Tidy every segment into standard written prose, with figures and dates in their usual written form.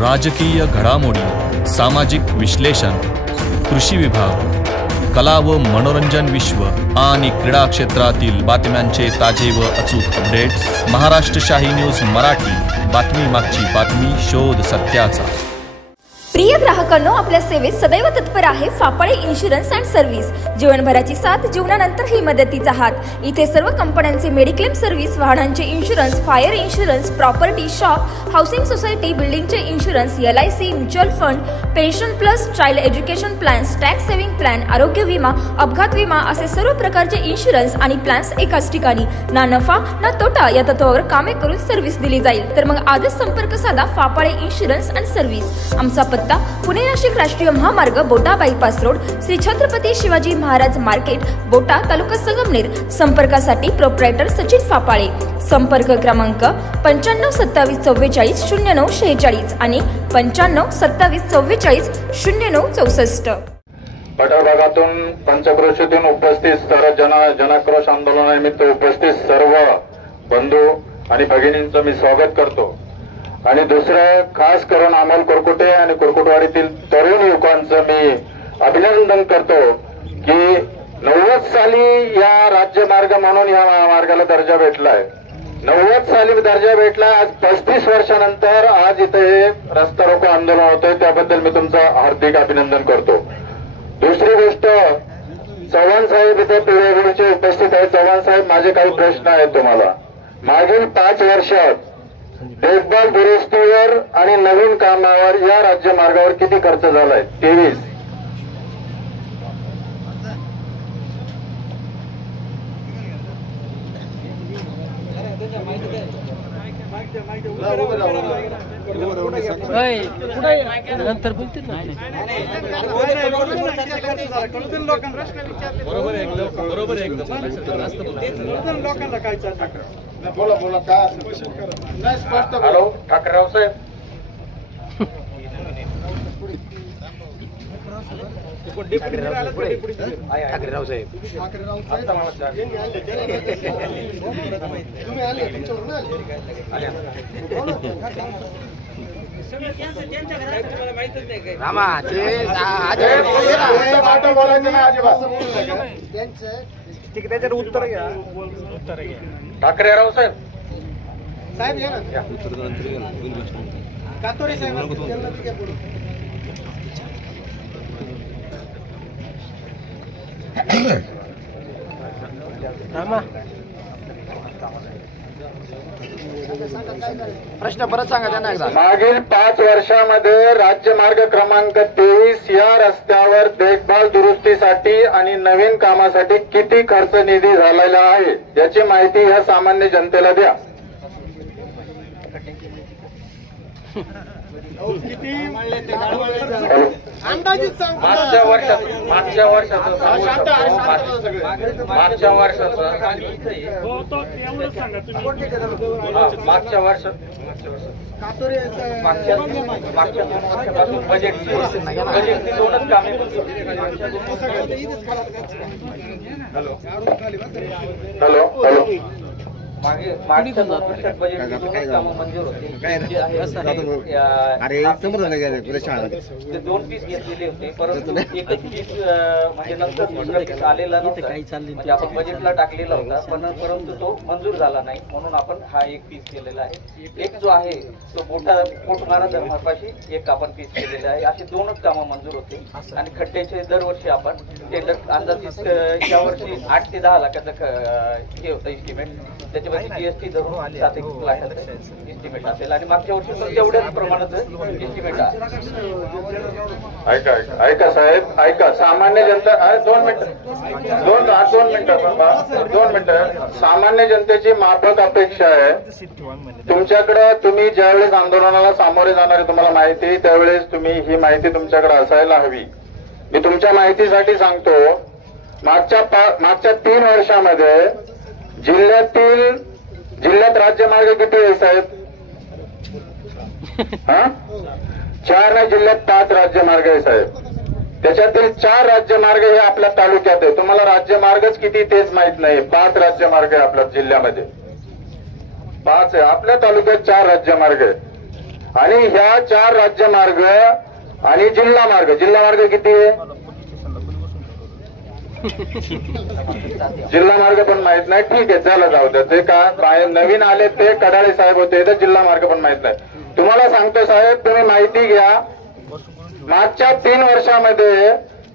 राजकीय घडामोडी, सामाजिक विश्लेषण, कृषी विभाग, कला व मनोरंजन विश्व आणि क्रीडा क्षेत्रातील बातम्यांचे ताजे व अचूक अपडेट्स। महाराष्ट्र शाही न्यूज मराठी, बातमी मागची बातमी, शोध सत्याचा। प्रिय ग्राहकांनो, आपल्या सेवेत सदैव तत्पर आहे फापाळे इन्शुरन्स अँड सर्व्हिस। जीवनभराची साथ, जीवनानंतरही मदतीचा हात। इथे सर्व कंपन्यांचे मेडिक्लेम सर्व्हिस, वाहनांचे insurance, fire insurance, property, shop, housing society, बिल्डिंगचे insurance, LIC, mutual fund, pension plus, child education plans, tax saving plan, आरोग्य विमा, अपघात विमा असे सर्व प्रकारचे इन्शुरन्स आणि प्लॅन्स एकाच ठिकाणी। ना नफा ना तोटा या तत्वावर कामे करून सर्व्हिस दिली जाईल। तर मग आजच संपर्क साधा फापाळे इन्शुरन्स अँड सर्व्हिस। आमचा पत्ता पुणे नाशिक राष्ट्रीय महामार्ग, बोटा bypass road, Shri Chhatrapati Shivaji Maharaj market, बोटा, तालुका संगमनेर। संपर्कासाठी प्रोप्रायटर सचिन फापाळे। संपर्क क्रमांक 95 27 44 09 46 आणि 95 27 44 09 64। पठार भागातून पंचक्रोशीतून उपस्थित सर्व जनाक्रोश आंदोलनानिमित्त उपस्थित सर्व बंधू आणि भगिनींचं मी स्वागत करतो। आणि दुसरं खास करून अमोल कुरकुटे आणि कुरकुटवाडीतील तरुण युवकांचं मी अभिनंदन करतो की 90 साली या राज्यमार्ग म्हणून या महामार्गाला दर्जा भेटलाय। 90 साली दर्जा भेटला। आज 35 वर्षानंतर आज इथे रस्ता रोको आंदोलन होतंय, त्याबद्दल मी तुमचं हार्दिक अभिनंदन करतो। दुसरी गोष्ट, चव्हाण साहेब इथे पिवळेगुडचे उपस्थित आहेत। चव्हाण साहेब, माझे काही प्रश्न आहेत तुम्हाला। मागील 5 वर्षात देखभाल दुरुस्तीवर आणि नवीन कामावर या राज्यमार्गावर किती खर्च झालाय? 23। नंतर बोलतील ना। बरोबर आहे एकदम लोकांना काय चालतं। बोला काय? हॅलो, ठाकरेराव साहेब। ठाकरेराव साहेब तुम्ही आले रामा बोलायचं ना अजिबात। ठीक आहे, त्याच्यावर उत्तर घ्या। ठाकरेराव साहेब या ना। कातोडे साहेब प्रश्न परत सांगा त्यांना एकदा। मागील 5 वर्षामध्ये राज्यमार्ग क्रमांक 23 या रस्त्यावर देखभाल दुरुस्तीसाठी आणि नवीन कामासाठी किती खर्च निधी झालेला आहे याची माहिती या सामान्य जनतेला द्या। अंदाजित सांग। मागच्या वर्षाचं मागच्या वर्षाचं बजेटची दोनच कामे। हॅलो हॅलो मागच्या 2 वर्षात बजेट कामं मंजूर होती। ते 2 पीस घेतलेले होते, परंतु एकच पीस म्हणजे नंतर दुसरा पीस आलेला नव्हता। म्हणजे आपण बजेटला टाकलेला होता, परंतु तो मंजूर झाला नाही, म्हणून आपण हा एक पीस केलेला आहे। एक जो आहे तो कोटमारा धर्मापाशी एक आपण पीस केलेला आहे। असे 2च कामं मंजूर होते। आणि खड्ड्याचे दरवर्षी आपण टेंडर अंदाजित यावर्षी 8 ते 10 लाखाचं हे होतं एस्टिमेट। त्याच्यामध्ये GST धरून 7-1 लाखाचं एस्टिमेट असेल आणि मागच्या वर्षी पण तेवढ्याच प्रमाणात एस्टिमेट आहे। ऐका साहेब, ऐका। सामान्य जनता 2 मिनिटं सामान्य जनतेची माफक अपेक्षा आहे तुमच्याकडे। तुम्ही ज्यावेळेस आंदोलनाला सामोरे जाणार तुम्हाला माहिती, त्यावेळेस तुम्ही ही माहिती तुमच्याकडे असायला हवी। मी तुमच्या माहितीसाठी सांगतो, मागच्या 3 वर्षामध्ये जिल्ह्यात राज्यमार्ग किती आहे साहेब? 4 नाही, जिल्ह्यात 5 राज्यमार्ग आहे साहेब। त्याच्यातील 4 राज्यमार्ग हे आपल्या तालुक्यात आहे। तुम्हाला राज्यमार्गच किती तेच माहित नाही। 5 राज्यमार्ग आहे आपल्या जिल्ह्यामध्ये, 5 आहे। आपल्या तालुक्यात 4 राज्यमार्ग आहे। आणि ह्या 4 राज्य मार्ग आणि जिल्हा मार्ग किती आहे? जिल्हा मार्ग पण माहित नाही. ठीक आहे, चला जाऊ द्या. ते का नवीन आले ते कडाळे साहेब होते, तर जिल्हा मार्ग पण माहित नाही. तुम्हाला सांगतो साहेब, तुम्ही माहिती घ्या. मागच्या 3 वर्षामध्ये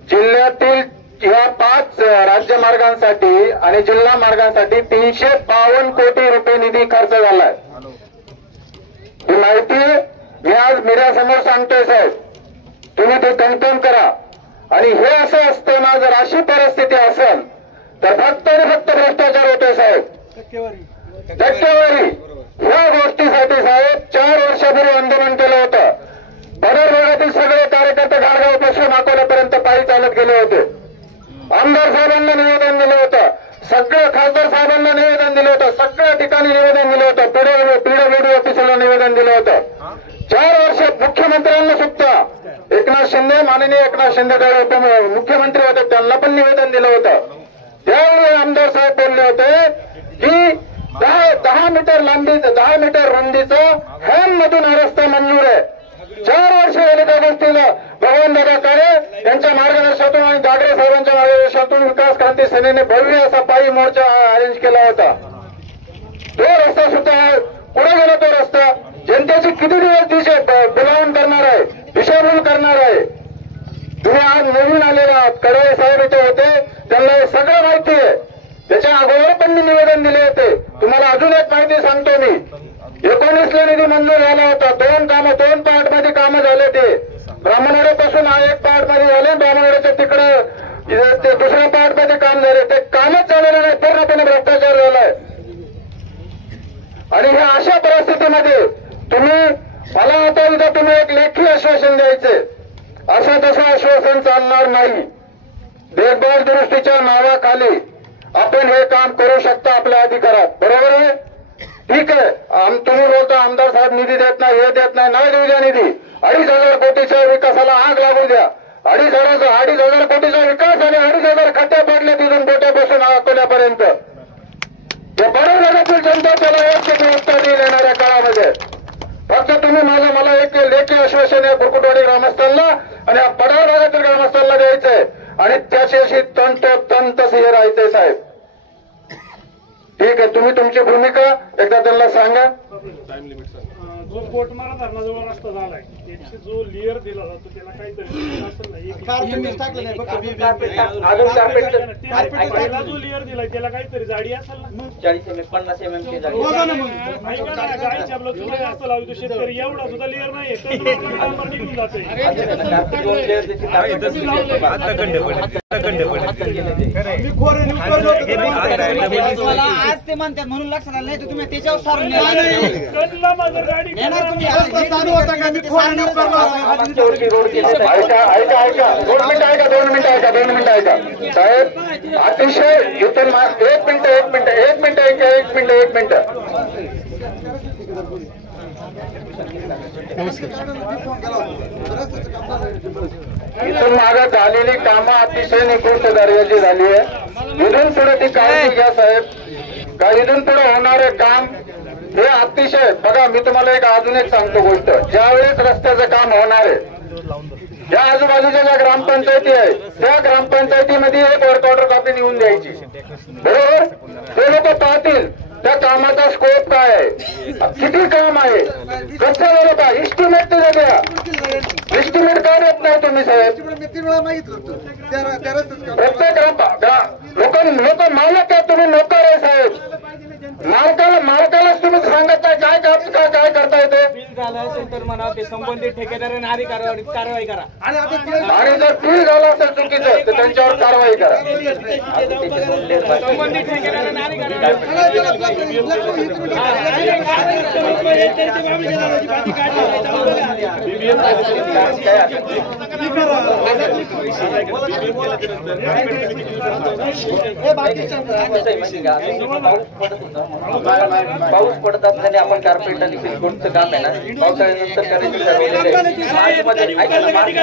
जिल्ह्यातील या 5 राज्य मार्गांसाठी आणि जिल्हा मार्गांसाठी 352 कोटी रुपये निधी खर्च झालाय. ही माहिती मी आज मीडियासमोर सांगतोय साहेब, तुम्ही ते कन्फर्म करा. आणि हे असं असताना जर अशी परिस्थिती असेल तर फक्त आणि फक्त भ्रष्टाचार होतोय साहेब, टक्केवारी. ह्या गोष्टीसाठी साहेब 4 वर्षापूर्वी आंदोलन केलं होतं. पडर भागातील सगळे कार्यकर्ते गाडगावपासून अकोल्यापर्यंत पायी चालत गेले होते. आमदार साहेबांना निवेदन दिलं होतं, सगळं खासदार साहेबांना निवेदन दिलं होतं, सगळ्या ठिकाणी निवेदन दिलं होतं, पीडब्ल्यूडी ऑफिसरला निवेदन दिलं होतं. 4 वर्ष मुख्यमंत्र्यांना सुद्धा एकनाथ शिंदे, माननीय एकनाथ शिंदे मुख्यमंत्री होते, त्यांना पण निवेदन दिलं होतं. त्यावेळी आमदार साहेब बोलले होते की 10 मीटर लांबी 10 मीटर रुंदीचा हॅम मधून हा रस्ता मंजूर आहे. 4 वर्ष झाले त्या गोष्टीला. भगवान दादा काळे यांच्या मार्गदर्शनातून आणि गाडगे साहेबांच्या मार्गदर्शनातून विकास क्रांती सेनेने भव्य असा पायी मोर्चा अरेंज केला होता. तो रस्ता सुद्धा पुढे गेला. तो रस्ता जनतेची किती दिवस बुलावून करणार आहे, दिशाभूल करणार आहे. तुम्ही आज नवीन आलेला आहात, कडाळे साहेब इथे होते, त्यांना हे सगळं माहिती आहे. त्याच्या अगोदर पण मी निवेदन दिले होते. तुम्हाला अजून एक माहिती सांगतो मी. 19ला निधी मंजूर झाला होता. 2 पार्ट मध्ये कामं झाले. ते ब्राह्मणवाड्यापासून एक पार्ट मध्ये झाले, ब्राह्मणवाड्याच्या तिकडे ते दुसऱ्या पार्ट मध्ये काम झाले. ते कामच झालेलं नाही, पूर्णपणे भ्रष्टाचार झालाय. आणि ह्या अशा परिस्थितीमध्ये तुम्ही मला आता इथं तुम्ही एक लेखी आश्वासन द्यायचे. असं तसं आश्वासन चालणार नाही. देखभाल दुरुस्तीच्या नावाखाली आपण हे काम करू शकता आपल्या अधिकारात. बरोबर आहे? ठीक आहे. तुम्ही बोलता आमदार साहेब निधी देत नाही, हे देत नाही. नाही देऊ द्या निधी. 2,500 कोटीच्या विकासाला आग लागू द्या. 2,500 कोटीचा विकास आणि 2,500 खड्डे पडले तिथून बोट्यापासून अकोल्यापर्यंत. ते बरोबर भागातील जनता त्याला योग्य उत्तर देईल येणाऱ्या काळामध्ये. फक्त तुम्ही मला एक लेखी आश्वासन या बुरकुटवाडी ग्रामस्थांना आणि या पडाळ भागातील ग्रामस्थांना द्यायचंय आणि त्याच्याशी तंत हे राहायचंय साहेब. ठीक आहे, तुम्ही तुमची भूमिका एकदा त्यांना सांगा. जो कोटमारा धरणाजवळ रस्ता झालाय त्याची जो लेअर दिला जातो त्याला काहीतरी पहिला जो लेअर दिलाय त्याला काहीतरी जाडी असेल ना. 40 mm 50 mm ची जाडी. गाईच्या ब्लॉकला जास्त लावतो शेतकरी, एवढा सुद्धा लेअर नाही निघून जाते. आज ते म्हणतात म्हणून लक्षात आलं नाही तर तुम्ही त्याच्यावर सारून गाडी चालू होता का? मी ऐका 2 मिनिटं ऐका साहेब. अतिशय इथून 1 मिनिट. इथून मागे झालेली कामं अतिशय निकृष्ट दर्जाची झाली आहे. इथून पुढे ती काळजी घ्या साहेब. का इथून पुढे होणारे काम हे अतिशय बघा. मी तुम्हाला अजून एक सांगतो गोष्ट. ज्यावेळेस रस्त्याचं काम होणार आहे, ज्या आजूबाजूच्या ज्या ग्रामपंचायती आहे त्या ग्रामपंचायतीमध्ये एक वर्क ऑर्डर कॉपी नेऊन द्यायची. बरोबर? ते लोक पाहतील त्या कामाचा स्कोप काय आहे, किती काम आहे, कसं झालं का, इस्टिमेट ते द्या. इस्टिमेट काय देत नाही तुम्ही साहेब? प्रत्येक लोक मालक आहे, तुम्ही नोकर आहे साहेब. मालकालाच तुम्ही सांगत नाही काय करता येते. तर म्हणा ते संबंधित ठेकेदारांनी कारवाई करा. आणि जर बिल झालं असेल चुकीचं तर त्यांच्यावर कारवाई करा. संबंधित ठेकेदारांनी पाऊस पडत असताना आपण कार्पेट आणि सिल्कोटचं काम आहे ना पावसाळ्यानंतर करायचं ठरवलेलं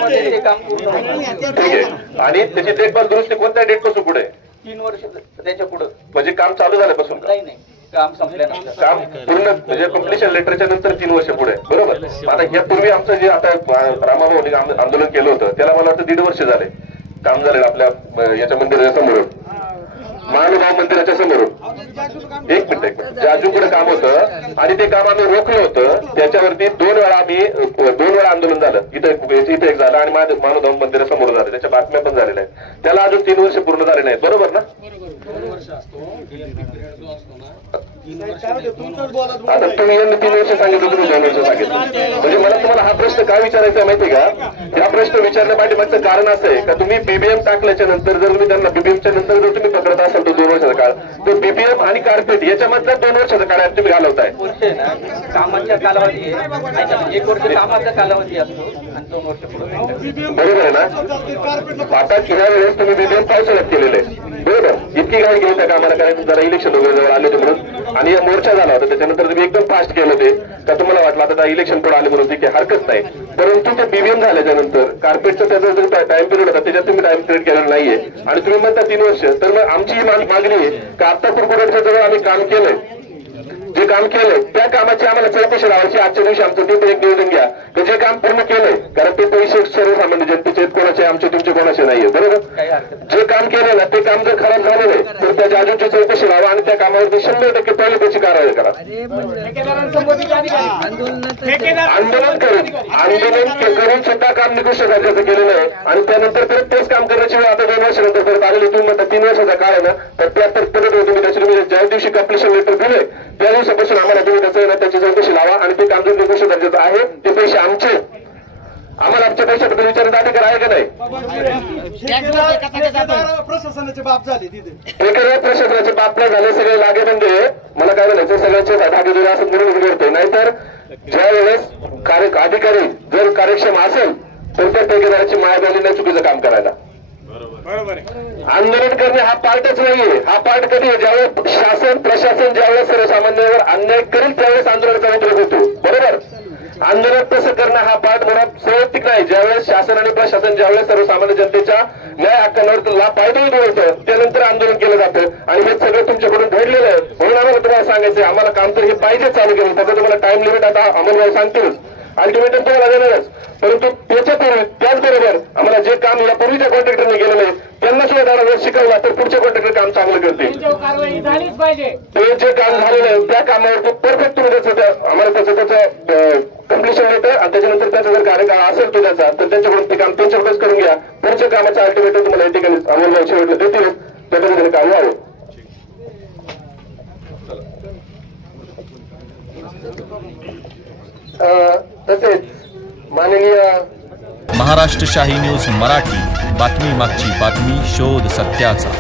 आहे. काम पूर्ण होतं. आणि त्याची देखभाल दुरुस्ती कोणत्या डेट पासून पुढे? 3 वर्ष त्याच्या पुढे म्हणजे काम चालू झाल्यापासून? नाही काम संपल्यानंतर काम पूर्ण म्हणजे कम्प्लिशन लेटरच्या नंतर 3 वर्ष पुढे, बरोबर. आता यापूर्वी आमचं जे आता रामाभाऊनी आंदोलन केलं होतं त्याला मला वाटतं 1.5 वर्ष झाले काम झालेलं आपल्या याच्या मंदिराच्या समोरून, महानुभाव मंदिराच्या समोरून. एक मिनिट जाजूकडे काम होतं आणि ते काम आम्ही रोखलं होतं. त्याच्यावरती 2 वेळा आंदोलन झालं. इथं एक झालं आणि महानुभाव मंदिरासमोर झालं. त्याच्या बातम्या पण झालेल्या आहेत. त्याला अजून 3 वर्ष पूर्ण झाले नाहीत, बरोबर ना. आता तुम्ही यांनी 3 वर्ष सांगितलं, तुम्ही 2 वर्ष सांगितलं. म्हणजे मला तुम्हाला हा प्रश्न काय विचारायचा आहे माहिती का. हा प्रश्न विचारण्या पाठीमागचं कारण असं आहे का तुम्ही बीबीएम टाकल्याच्या नंतर जर तुम्ही त्यांना बीबीएमच्या नंतर जर तुम्ही पकडत असाल तो 2 वर्षाचा काळ, तो बीबीएम आणि कार्पेट याच्यामधला 2 वर्षाचा काळ तुम्ही घालवताय. कामाच्या कालावधी 1 वर्ष कामाचा कालावधी असतो आणि 2 वर्ष पुढे, बरोबर आहे ना. आता ह्या वेळेस तुम्ही बीबीएम पावसाळ्यात केलेलं आहे, बरोबर. इतकी घाई घेऊन त्या कामाला करायचं, जरा इलेक्शन वगैरे जवळ आले होते म्हणून आणि मोर्चा झाला होता. त्याच्यानंतर तुम्ही एकदम फास्ट केलं होते का तुम्हाला वाटलं आता इलेक्शन पुढे आले म्हणून ठीक आहे, हरकत नाही. परंतु ते बीबीएम झाल्याच्या नंतर कार्पेटचा त्याचा जो टाइम पिरियड होता त्याच्यात तुम्ही टाइम पिरियड केलेला नाहीये आणि तुम्ही म्हणता 3 वर्ष. तर मग आमची ही मागणी आहे का आता कॉर्पोरेटच्या जवळ आम्ही काम केलंय, जे काम केलंय त्या कामाची आम्हाला चौकशी लावायची. आजच्या दिवशी आमचं ते एक निवेदन घ्या की जे काम पूर्ण केलंय, कारण ते पैसे सर्वसामान्य जनतेचे कोणाचे, आमचे तुमचे कोणाचे नाहीये, बरोबर. जे काम केलं ना ते काम जर खराब झालं नाही तर त्या जाजूची चौकशी लावा आणि त्या कामावरती 100% पहिले त्याची कारवाई करा. आंदोलन करून सुद्धा काम निकृष्ट दर्जाचं केलेलं आहे आणि त्यानंतर परत तेच काम करण्याची वेळ आता 2 वर्षानंतर परत आलेली. तुम्ही म्हणता 3 वर्षाचा काळ आहे ना, तर त्यात परत तुम्ही त्याच्यामध्ये ज्या दिवशी कम्प्लिशन लेटर दिले त्या दिवसापासून आम्हाला तुम्ही त्याची चौकशी लावा आणि ते काम जर निकृष्ट दर्जाचं आहे ते पैसे आमचे, आम्हाला आमच्या पैशाबद्दल विचारण्याचा अधिकार आहे का नाही. प्रशासनाचे बाप झाले तिथे, एखाद्या प्रशासनाचे बापला झाले सगळे लागे म्हणजे मला काय म्हणायचं, सगळ्यांचे भागीदारी असं म्हणून करतोय. नाहीतर ज्या वेळेस अधिकारी जर कार्यक्षम असेल तर त्या ठेकेदाराची मायाबोली नाही चुकीचं काम करायला. आंदोलन करणे हा पार्टच नाहीये. हा पार्ट कधी ज्यावेळेस शासन प्रशासन ज्यावेळेस सर्वसामान्यांवर अन्याय करेल त्यावेळेस आंदोलनाचा उद्रेक होतो, बरोबर. आंदोलन तसं करणं हा पार्ट म्हणून स्वैतिक नाही. ज्यावेळेस शासन आणि प्रशासन ज्यावेळेस सर्वसामान्य जनतेच्या न्याय हक्कांवर पायदळी मिळवतं त्यानंतर आंदोलन केलं जातं आणि हे सगळं तुमच्याकडून घडलेलं आहे. म्हणून आम्हाला तुम्हाला सांगायचं आम्हाला काम तर हे पाहिजे चालू केलं, फक्त तुम्हाला टाइम लिमिट आता अंमलबजावणी सांगतील, अल्टिमेटम तुम्हाला देणारच. परंतु त्याच्यापूर्वी त्याचबरोबर आम्हाला जे काम यापूर्वीच्या कॉन्ट्रॅक्टरने केलेलं आहे त्यांना सुद्धा त्याला जर शिकवला तर पुढचे कॉन्ट्रॅक्टर काम चांगलं करतील. ते जे काम झालेलं आहे त्या कामावरती परफेक्ट तुम्ही त्याचं आम्हाला त्याचं कम्प्लिशन लेटर आणि त्याच्यानंतर त्याचा जर कार्यकाळ असेल तो त्याचा तर त्यांच्याकडून ते काम त्यांच्याकडेच करून घ्या. पुढच्या कामाचं अल्टिमेटम तुम्हाला या ठिकाणी अंमलबजावणी शेवटलं देतील, त्या पद्धतीने काम व्हावं. तसेच माननीय महाराष्ट्र शाही न्यूज मराठी, बातमी मागची बातमी, शोध सत्याचा.